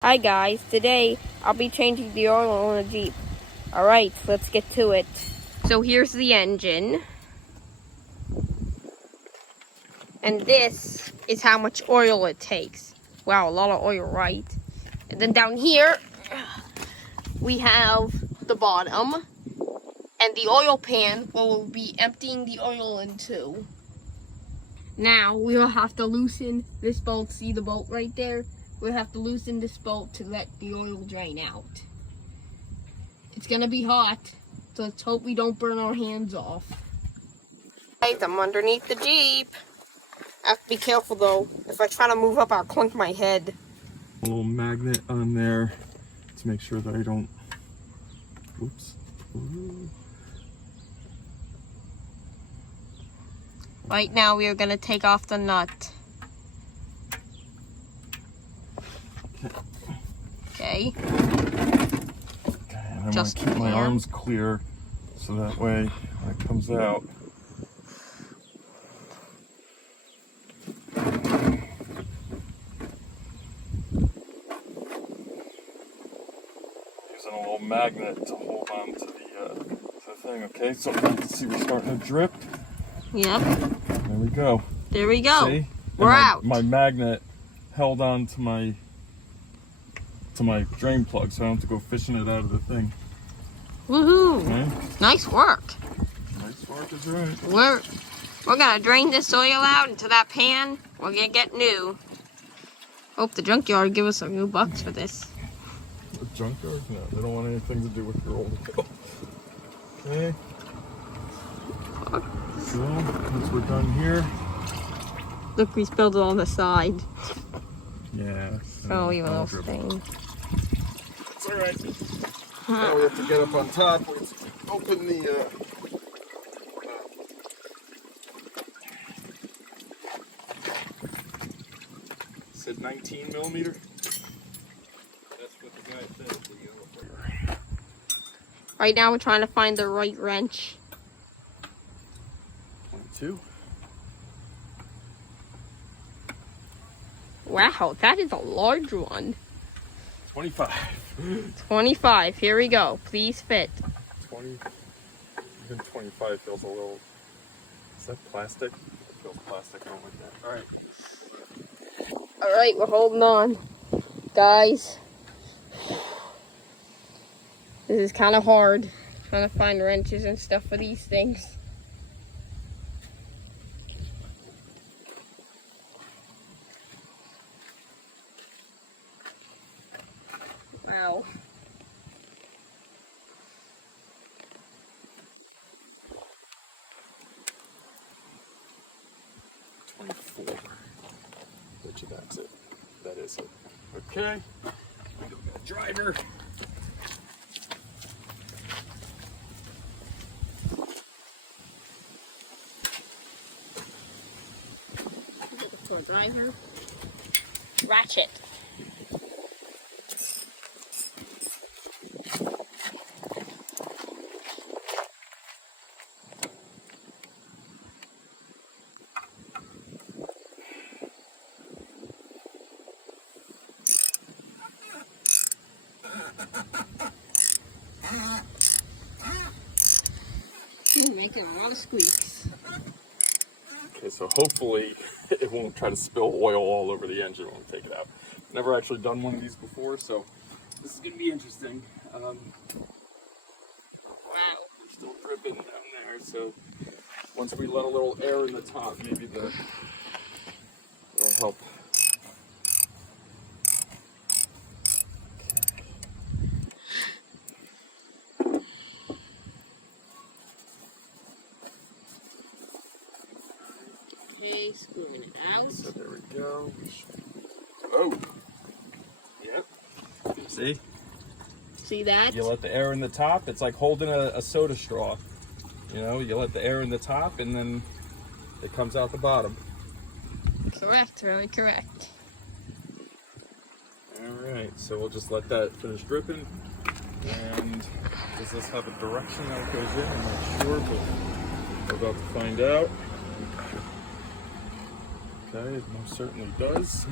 Hi guys, today I'll be changing the oil on the Jeep. Alright, let's get to it. So here's the engine. And this is how much oil it takes. Wow, a lot of oil, right? And then down here, we have the bottom. And the oil pan where we'll be emptying the oil into. Now, we'll have to loosen this bolt. See the bolt right there? We'll have to loosen this bolt to let the oil drain out. It's gonna be hot, so let's hope we don't burn our hands off. Guys, I'm underneath the Jeep. I have to be careful though. If I try to move up, I'll clunk my head. A little magnet on there to make sure that I don't, oops. Ooh. Right now, we are gonna take off the nut. Okay. Okay, and I want to keep my arms clear so that way when it comes out. Using a little magnet to hold on to the thing. Okay, so you can see we're starting to drip. Yep. There we go. There we go. See? We're out. My magnet held on to my drain plug, so I don't have to go fishing it out of the thing. Woohoo! Okay? Nice work. Nice work is right. We're gonna drain this oil out into that pan. We're gonna get new. Hope the junkyard give us some new bucks for this. The junkyard? No, they don't want anything to do with your old oil. Okay. So, once we're done here. Look, we spilled it on the side. Yeah. Oh, you little thing. It's alright. Now we have to get up on top. We have to open the said 19 millimeter. That's what the guy said. Right now, we're trying to find the right wrench. 22. Wow, that is a large one. 25. 25. Here we go. Please fit. 20. Even 25 feels a little. Is that plastic? It feels plastic. I don't like that. All right. All right, we're holding on, guys. This is kind of hard trying to find wrenches and stuff for these things. Wow. Bet you that's it. That is it. Okay. We go get a driver. Driver. Ratchet. Making a lot of squeaks. Okay, so hopefully it won't try to spill oil all over the engine when we take it out. Never actually done one of these before, so this is going to be interesting. Wow. We're still dripping down there, so once we let a little air in the top, maybe it'll help. Okay, screwing it out. So there we go. Oh! Yep. See? See that? You let the air in the top, it's like holding a soda straw. You know, you let the air in the top and then it comes out the bottom. Correct, very correct. Alright, so we'll just let that finish dripping. And does this have a direction that it goes in? I'm not sure, but we're about to find out. Okay, it most certainly does.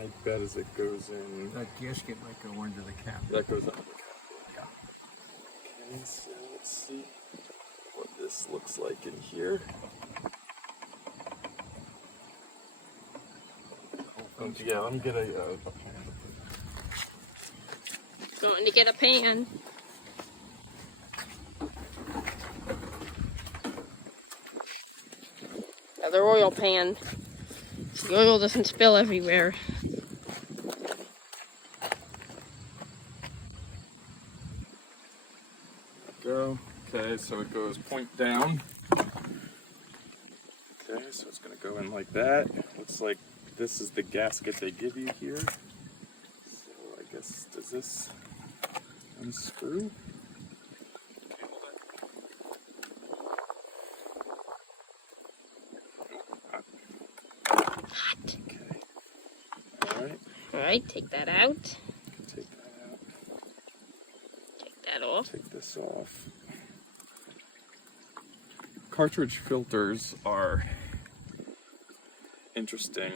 My bet is it goes in. That gasket might go under the cap. That goes under the cap. Yeah. Okay, so let's see what this looks like in here. Yeah, let me get a pan. Going to get a pan. Another oil pan. So the oil doesn't spill everywhere. Go. Okay, so it goes point down. Okay, so it's going to go in like that. Looks like this is the gasket they give you here. So I guess, does this unscrew? Okay, hold on. Hot. Okay. Alright. Alright, take that out. Take that out. Take that off. Take this off. Cartridge filters are interesting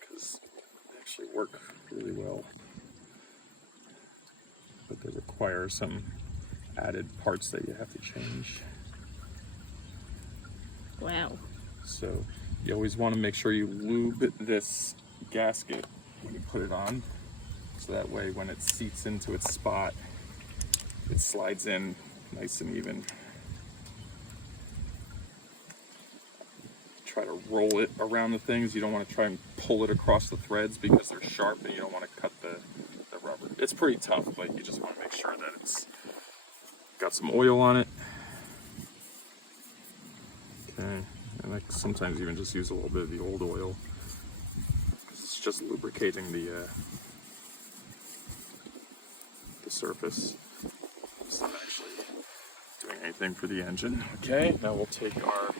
because they actually work really well, but they require some added parts that you have to change. Wow. So you always want to make sure you lube this gasket when you put it on, so that way when it seats into its spot, it slides in nice and even. Try to roll it around the things. You don't want to try and pull it across the threads because they're sharp and you don't want to cut the rubber. It's pretty tough, but you just want to make sure that it's got some oil on it. Okay, and I sometimes even just use a little bit of the old oil because it's just lubricating the surface. It's not actually doing anything for the engine. Okay, now we'll take our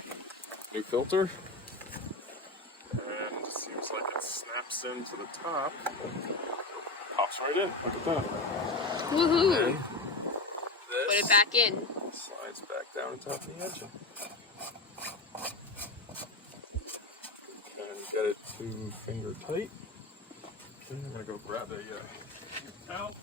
new filter, and it seems like it snaps into the top. Pops right in. Look at that. Woohoo! And Put it this back in. slides back down on top of the engine. And get it to finger tight. Okay, I'm gonna go grab a towel.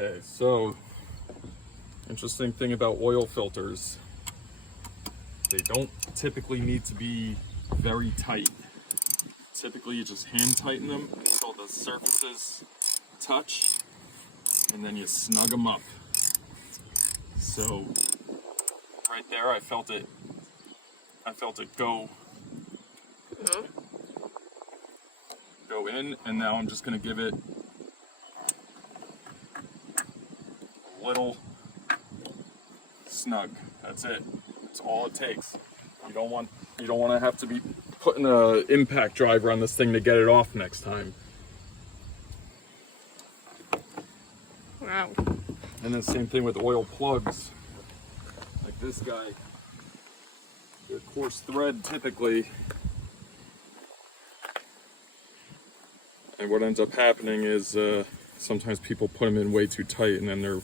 Okay, so interesting thing about oil filters, they don't typically need to be very tight. Typically you just hand tighten them until the surfaces touch, and then you snug them up. So right there I felt it go in, and now I'm just going to give it a little snug. That's it. That's all it takes. You don't want to have to be putting an impact driver on this thing to get it off next time. Wow. And then same thing with oil plugs. Like this guy, the coarse thread typically. And what ends up happening is sometimes people put them in way too tight, and then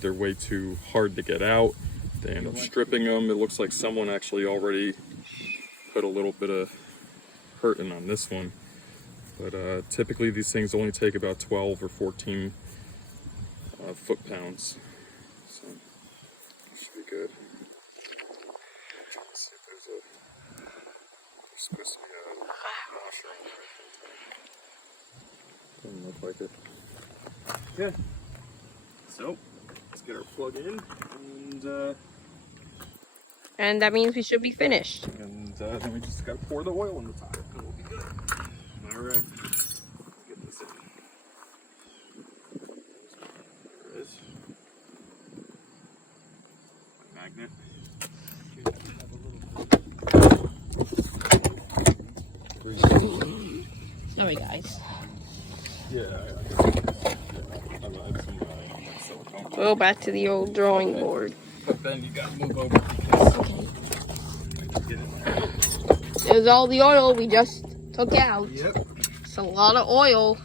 they're way too hard to get out. They end up stripping them. It looks like someone actually already put a little bit of hurting on this one. But typically these things only take about 12 or 14 foot-pounds. So it should be good. Let's see if there's supposed to be a washer on there. Doesn't look like it. Okay. So let's get our plug in, And that means we should be finished. and then we just gotta pour the oil in the top, and we'll be good. All right, let's get this in. There it is. My magnet. Sorry, guys. Yeah, I have some silicone. Go back to the old drawing board. But then you gotta move over because get in there. Here's all the oil we just took out. Yep. It's a lot of oil.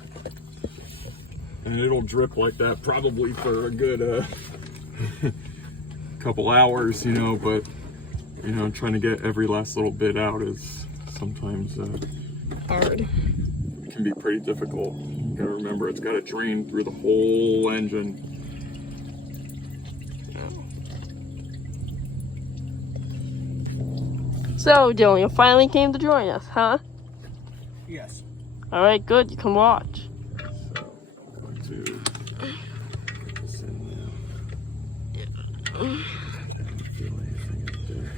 And it'll drip like that probably for a good couple hours, you know, but you know, trying to get every last little bit out is sometimes Hard. it can be pretty difficult. You gotta remember, it's gotta drain through the whole engine. So, Dylan, you finally came to join us, huh? Yes. All right, good. You can watch. So I'm going to put this in now. Don't feel anything up there.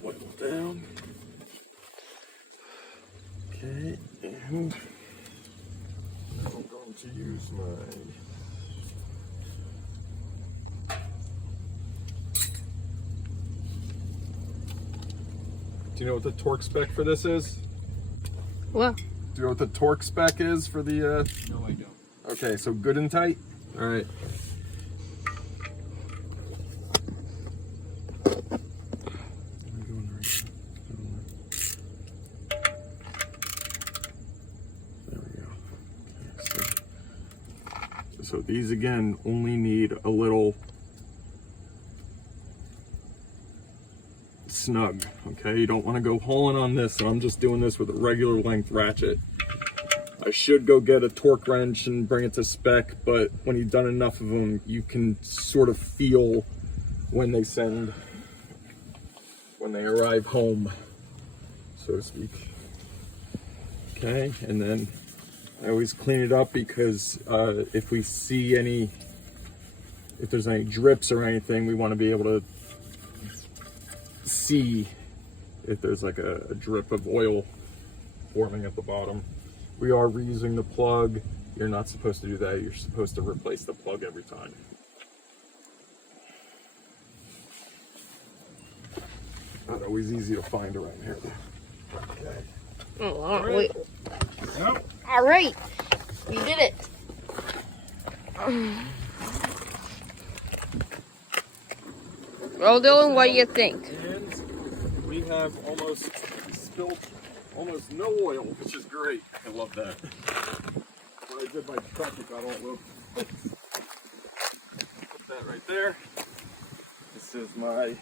Wipe it down. Okay, and now I'm going to use my Do you know what the torque spec for this is? What? Do you know what the torque spec is for the No, I don't. Okay, so good and tight. All right. There we go. Okay, so these again only need a little snug. Okay, you don't want to go hauling on this, and I'm just doing this with a regular length ratchet. I should go get a torque wrench and bring it to spec, but when you've done enough of them, you can sort of feel when they arrive home, so to speak. Okay, and then I always clean it up because if there's any drips or anything, we want to be able to see if there's like a drip of oil forming at the bottom. We are reusing the plug. You're not supposed to do that. You're supposed to replace the plug every time. Not always easy to find around here. Okay. Oh, all right. Yep. All right. We did it. Well, Dylan, what do you think? And we have almost spilled almost no oil, which is great. I love that. When I did my truck, it got all over. Put that right there. This is my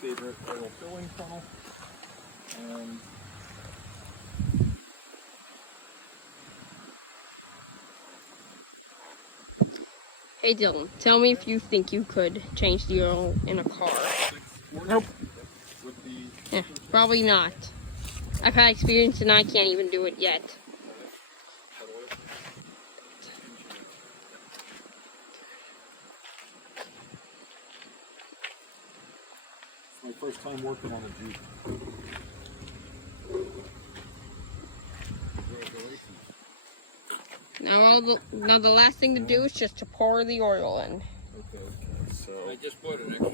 favorite oil filling funnel. And Hey, Dylan, tell me if you think you could change the oil in a car. nope. With the Yeah, probably not. I've had experience and I can't even do it yet. It's my first time working on a Jeep. Now the last thing to do is just to pour the oil in. Okay, so I just bought an extra.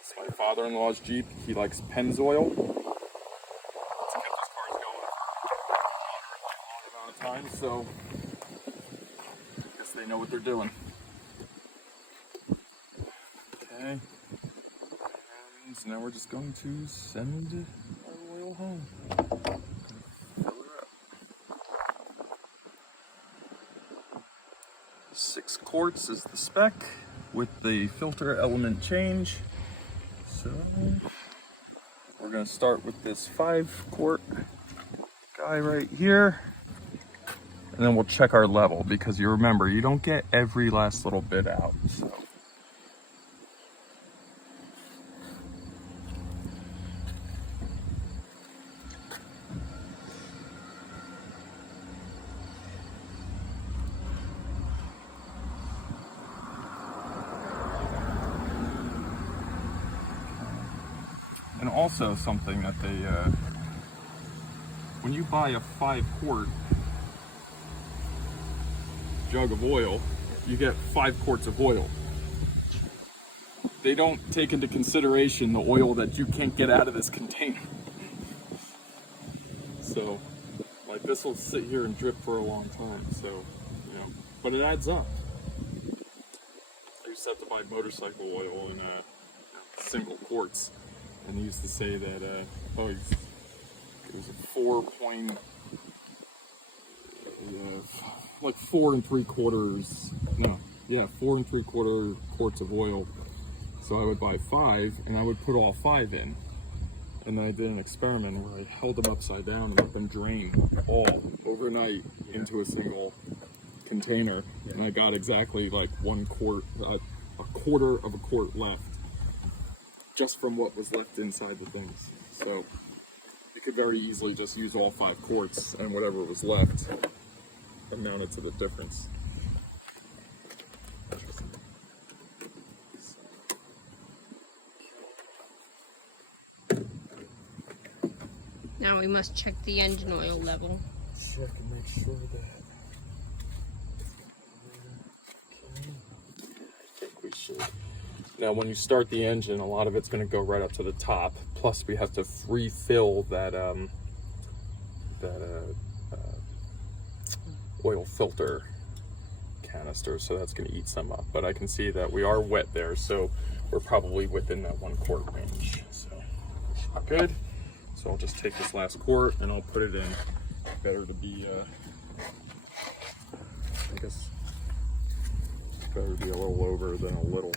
it's my father-in-law's Jeep. He likes Pennzoil. It's kept his cars going for a long amount of time, so I guess they know what they're doing. Okay. And now we're just going to send our oil home. Fill her up. 6 quarts is the spec with the filter element change. So we're going to start with this 5-quart guy right here. And then we'll check our level because you remember, you don't get every last little bit out. So. And also something that they, when you buy a 5-quart jug of oil, you get 5 quarts of oil. they don't take into consideration the oil that you can't get out of this container. So, like, this will sit here and drip for a long time, so, you know, but it adds up. I used to have to buy motorcycle oil in single quarts, and they used to say that, it was a 4 3/4 quarts of oil. So I would buy 5, and I would put all 5 in. And then I did an experiment where I held them upside down and let them drain all overnight into a single container. And I got exactly like a quarter of a quart left, just from what was left inside the things. So you could very easily just use all 5 quarts, and whatever was left amounted to the difference. Now we must check the engine oil level. Check and make sure that. I think we should. Now, when you start the engine, a lot of it's going to go right up to the top. Plus, we have to refill that oil filter canister, so that's going to eat some up. But I can see that we are wet there, so we're probably within that 1 quart range. So good. So I'll just take this last quart and I'll put it in. Better to be, I guess, better to be a little over than a little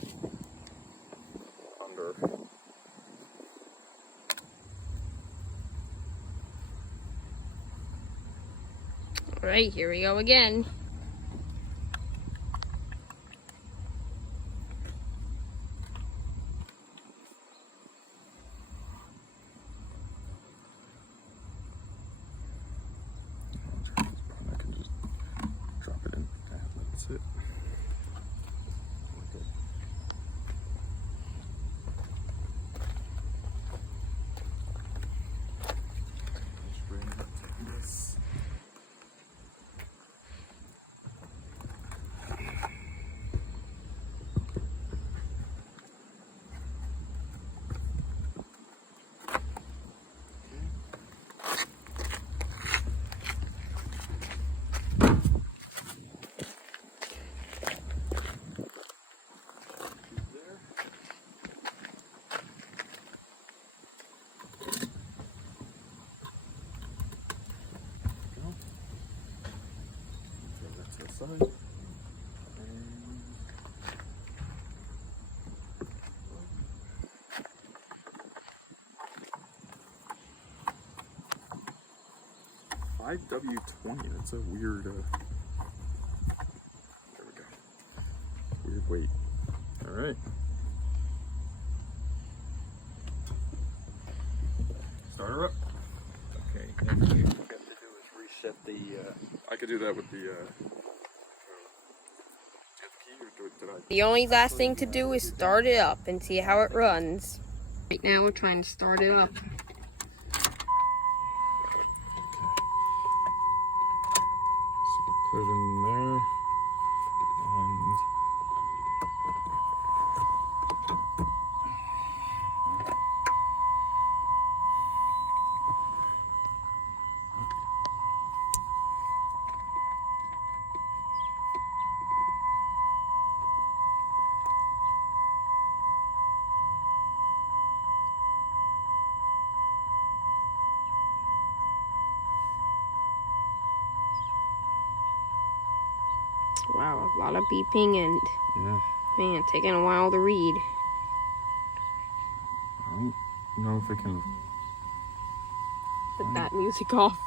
under. All right, here we go again. I can just drop it in. That's it. This. Side. And 5W20, that's a weird, there we go. Weird weight. All right. Start her up. Okay, next thing you have to do is reset the, I could do that with the, The only last thing to do is start it up and see how it runs. Right now we're trying to start it up. So put it in there, and Wow, a lot of beeping and, yeah. man, taking a while to read. I don't know if it can. Put that music off.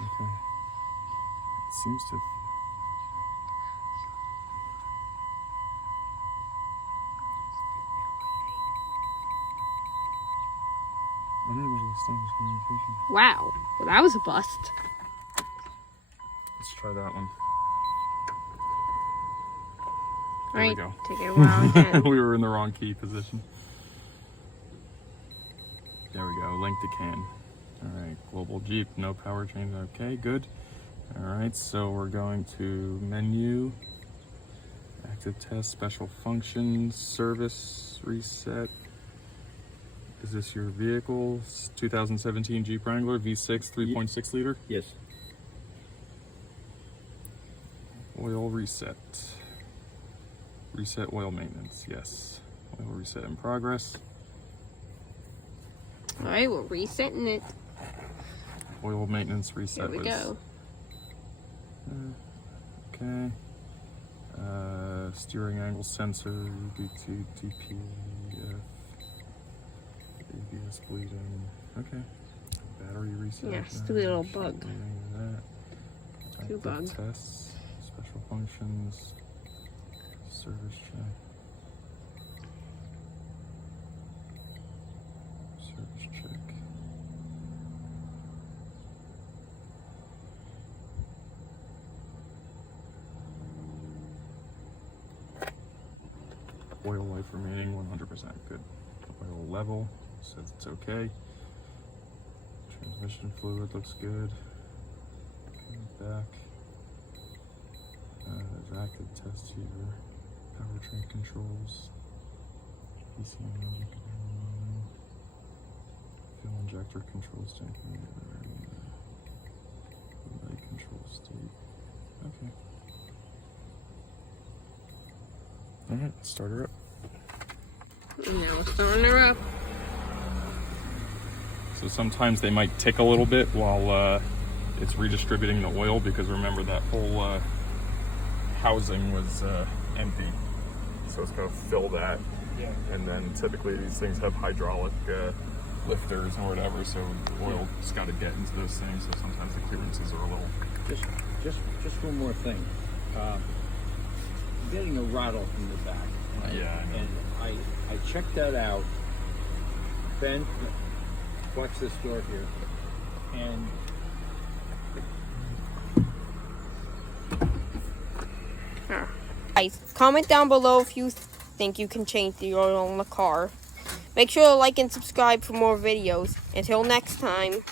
Okay. It seems to. Unable to establish communication. Wow, well that was a bust. Let's try that one. All There we right, go. take it a while again. We were in the wrong key position. There we go. Link to CAN. All right. Global Jeep. No power change. Okay. Good. All right. So we're going to menu. Active test, special functions, service reset. Is this your vehicle? 2017 Jeep Wrangler V6 3.6 liter? Yes. Oil reset. Reset oil maintenance, yes. Oil reset in progress. All right, we're resetting it. Oil maintenance reset. Here we go. Okay. Steering angle sensor, UBT, DPF, ABS bleeding. Okay. Battery reset. Yeah, stupid little bug. That. Two bugs. Tests, special functions, service check. Service check. Oil life remaining 100% good. Oil level says it's okay. Transmission fluid looks good. Okay, back. There's active test here. Powertrain controls. ECM engine control. Fuel injector controls. Light control state. Okay. Alright, start her up. And now we're starting her up. So sometimes they might tick a little bit while it's redistributing the oil, because remember that whole housing was empty. So it's going to fill that. Yeah. And then typically these things have hydraulic lifters or whatever, so the oil's got to get into those things. So sometimes the clearances are a little... Just one more thing. Getting a rattle from the back. Yeah, I know. And I checked that out. Ben, watch this door here. And Guys, comment down below if you think you can change the oil in the car. Make sure to like and subscribe for more videos. Until next time.